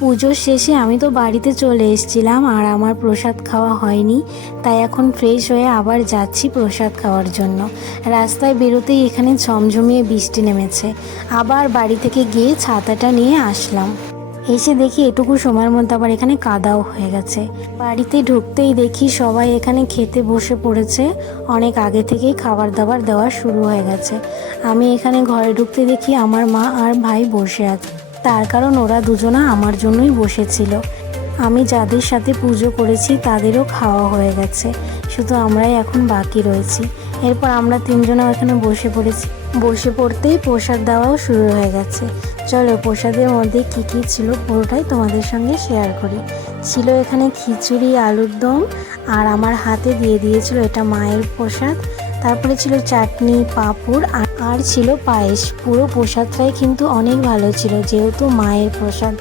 পুজোর শেষে আমি তো বাড়িতে চলে এসেছিলাম আর আমার প্রসাদ খাওয়া হয়নি, তাই এখন ফ্রেশ হয়ে আবার যাচ্ছি প্রসাদ খাওয়ার জন্য। রাস্তায় বেরোতেই এখানে ঝমঝমিয়ে বৃষ্টি নেমেছে। আবার বাড়ি থেকে গিয়ে ছাতাটা নিয়ে আসলাম। এসে দেখি এটুকু সময়ের মধ্যে আবার এখানে কাদাও হয়ে গেছে। বাড়িতে ঢুকতেই দেখি সবাই এখানে খেতে বসে পড়েছে। অনেক আগে থেকেই খাবার দাবার দেওয়া শুরু হয়ে গেছে। আমি এখানে ঘরে ঢুকতে দেখি আমার মা আর ভাই বসে আছে। তার কারণ ওরা দুজনা আমার জন্যই বসেছিল। আমি যাদের সাথে পুজো করেছি তাদেরও খাওয়া হয়ে গেছে, শুধু আমরাই এখন বাকি রয়েছি। এরপর আমরা তিনজনও এখানে বসে পড়েছি। বসে পড়তেই প্রসাদ দেওয়াও শুরু হয়ে গেছে। চলো প্রসাদের মধ্যে কী কী ছিল পুরোটাই তোমাদের সঙ্গে শেয়ার করি। ছিল এখানে খিচুড়ি, আলুর দম, আর আমার হাতে দিয়ে দিয়েছিল এটা মায়ের প্রসাদ। তারপরে ছিল চাটনি, পাঁপড় আর ছিল পায়েস। পুরো প্রসাদটাই কিন্তু অনেক ভালো ছিল যেহেতু মায়ের প্রসাদ।